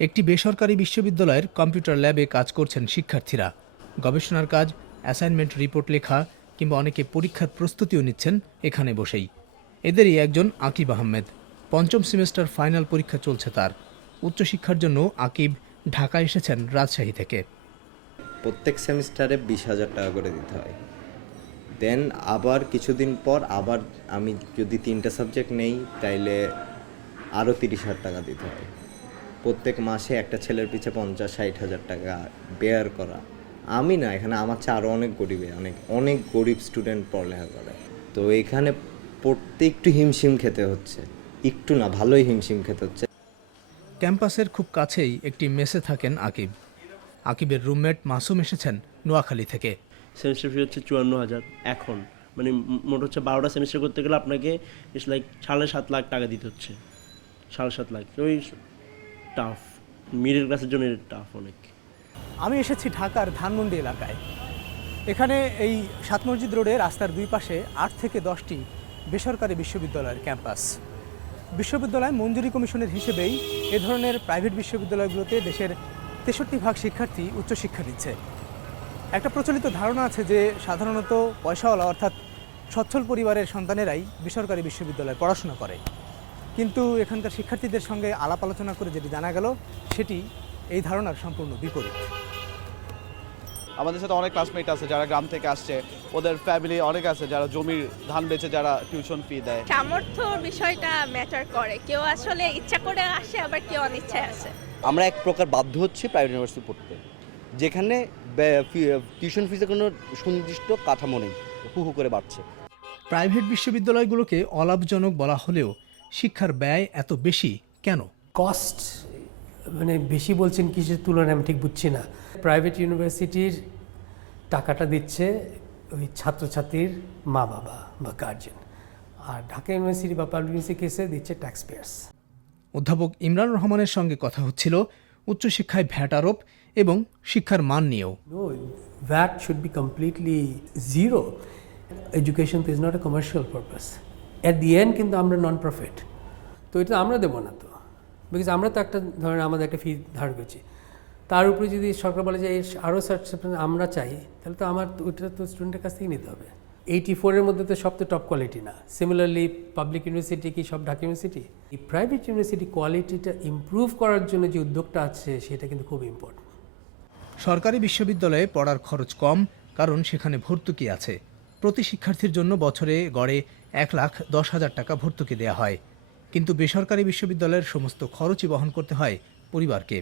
একটি বেসরকারি বিশ্ববিদ্যালয়ের কম্পিউটার ল্যাবে কাজ করছেন শিক্ষার্থীরা। গবেষণার কাজ, অ্যাসাইনমেন্ট রিপোর্ট লেখা কিংবা অনেকে পরীক্ষার প্রস্তুতিও নিচ্ছেন এখানে বসেই। এদেরই একজন আকিব আহমেদ। পঞ্চম সেমিস্টার ফাইনাল পরীক্ষা চলছে তার। উচ্চশিক্ষার জন্য আকিব ঢাকা এসেছেন রাজশাহী থেকে। প্রত্যেক সেমিস্টারে 20,000 টাকা করে দিতে হয়। দেন আবার কিছুদিন পর আবার আমি যদি 3টা সাবজেক্ট নেই তাইলে আরও 30,000 টাকা দিতে হয়। প্রত্যেক মাসে একটা ছেলের পিছে 50-60,000 টাকা বেয়ার করা। আমি না, এখানে আমার চেয়ে আরও অনেক গরিবে অনেক গরিব স্টুডেন্ট পড়ালেখা করে। তো এখানে পড়তে একটু হিমশিম খেতে হচ্ছে, একটু না ভালোই হিমশিম খেতে হচ্ছে। ক্যাম্পাসের খুব কাছেই একটি মেসে থাকেন আকিব। আকিবের রুমমেট মাসুম এসেছেন নোয়াখালী থেকে। সেমিস্টার ফি হচ্ছে 54,000 এখন, মানে মোট হচ্ছে 12টা সেমিস্টার করতে গেলে আপনাকে ইটস লাইক 7.5 লাখ টাকা দিতে হচ্ছে। 7.5 লাখ, ওই টাফ, মিডল ক্লাসের জন্য টাফ অনেক। আমি এসেছি ঢাকার ধানমন্ডি এলাকায়। এখানে এই সাত মসজিদ রোডে রাস্তার দুই পাশে 8 থেকে 10টি বেসরকারি বিশ্ববিদ্যালয়ের ক্যাম্পাস। বিশ্ববিদ্যালয় মঞ্জুরি কমিশনের হিসেবেই এ ধরনের প্রাইভেট বিশ্ববিদ্যালয়গুলোতে দেশের 63% শিক্ষার্থী উচ্চশিক্ষা নিচ্ছে। একটা প্রচলিত ধারণা আছে যে সাধারণত পয়সাওয়ালা অর্থাৎ সচ্ছল পরিবারের সন্তানেরাই বেসরকারি বিশ্ববিদ্যালয়ে পড়াশোনা করে, কিন্তু এখানকার শিক্ষার্থীদের সঙ্গে আলাপ আলোচনা করে যেটি জানা গেল সেটি এই ধারণার সম্পূর্ণ বিপরীত। আমাদের সাথে অনেক ক্লাসমেট আছে যারা গ্রাম থেকে আসছে, ওদের ফ্যামিলি অনেক আছে যারা জমির ধান বেচে যারা টিউশন ফি দেয়। সামর্থ্য বিষয়টা ম্যাটার করে, কেউ আসলে ইচ্ছা করে আসে, আবার কেউ অনিচ্ছায় আসে। আমরা এক প্রকার বাধ্য হচ্ছি প্রাইভেট ইউনিভার্সিটি পড়তে, যেখানে টিউশন ফিসের কোনো সুনির্দিষ্ট কাঠামো নেই, হু হু করে বাড়ছে। প্রাইভেট বিশ্ববিদ্যালয়গুলোকে অলাভজনক বলা হলেও শিক্ষার ব্যয় এত বেশি কেন? কস্ট মানে বেশি বলছেন কিসের তুলনায় আমি ঠিক বুঝছি না। প্রাইভেট ইউনিভার্সিটির টাকাটা দিচ্ছে ওই ছাত্রছাত্রীর মা বাবা বা গার্জেন, আর ঢাকা ইউনিভার্সিটি বা পাবলিক ইউনিভার্সিটি কেসে দিচ্ছে ট্যাক্স পেয়ার্স। অধ্যাপক ইমরান রহমানের সঙ্গে কথা হচ্ছিল উচ্চশিক্ষায় ভ্যাট আরোপ এবং শিক্ষার মান নিয়েও। No, VAT should be completely zero. Education is not a commercial purpose. At the end কিন্তু আমরা নন প্রফিট, তো এটা আমরা দেবো না তো, বিকজ আমরা তো একটা ধরেন আমাদের একটা ফি ধার করছি, তার উপরে যদি সরকার বলে যে আরও সার্টিফিকেট আমরা চাই, তাহলে তো আমার ওইটা তো স্টুডেন্টের কাছ থেকেই নিতে হবে। 84-এর মধ্যে তো সব তো টপ কোয়ালিটি না। সিমিলারলি পাবলিক ইউনিভার্সিটি কি সব ঢাকা ইউনিভার্সিটি? এই প্রাইভেট ইউনিভার্সিটি কোয়ালিটিটা ইমপ্রুভ করার জন্য যে উদ্যোগটা আছে সেটা কিন্তু খুব ইম্পর্টেন্ট। সরকারি বিশ্ববিদ্যালয়ে পড়ার খরচ কম, কারণ সেখানে ভর্তুকি আছে। প্রতি শিক্ষার্থীর জন্য বছরে গড়ে 1,10,000 টাকা ভর্তুকি দেওয়া হয়, কিন্তু বেসরকারি বিশ্ববিদ্যালয়ের সমস্ত খরচই বহন করতে হয় পরিবারকে।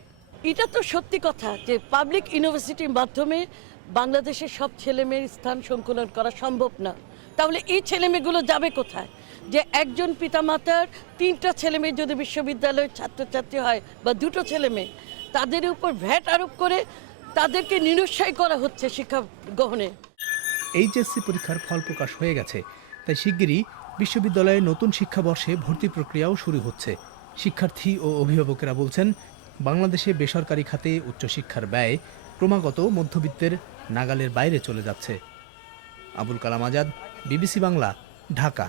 এটা তো সত্যি কথা যে পাবলিক ইউনিভার্সিটির মাধ্যমে বাংলাদেশের সব ছেলেমেয়ের স্থান সংকুলন করা সম্ভব না। তাহলে এই ছেলেমেয়েগুলো যাবে কোথায়? যে একজন পিতামাতার 3টা ছেলেমেয়ে যদি বিশ্ববিদ্যালয়ের ছাত্রছাত্রী হয় বা 2টো ছেলেমেয়ে, তাদের উপর ভ্যাট আরোপ করে তাদেরকে নিরুৎসাহী করা হচ্ছে শিক্ষা গ্রহণে। এইচএসসি পরীক্ষার ফল প্রকাশ হয়ে গেছে, তাই শিগগিরই বিশ্ববিদ্যালয়ে নতুন শিক্ষাবর্ষে ভর্তি প্রক্রিয়াও শুরু হচ্ছে। শিক্ষার্থী ও অভিভাবকেরা বলছেন, বাংলাদেশে বেসরকারি খাতে উচ্চশিক্ষার ব্যয় ক্রমাগত মধ্যবিত্তের নাগালের বাইরে চলে যাচ্ছে। আবুল কালাম আজাদ, বিবিসি বাংলা, ঢাকা।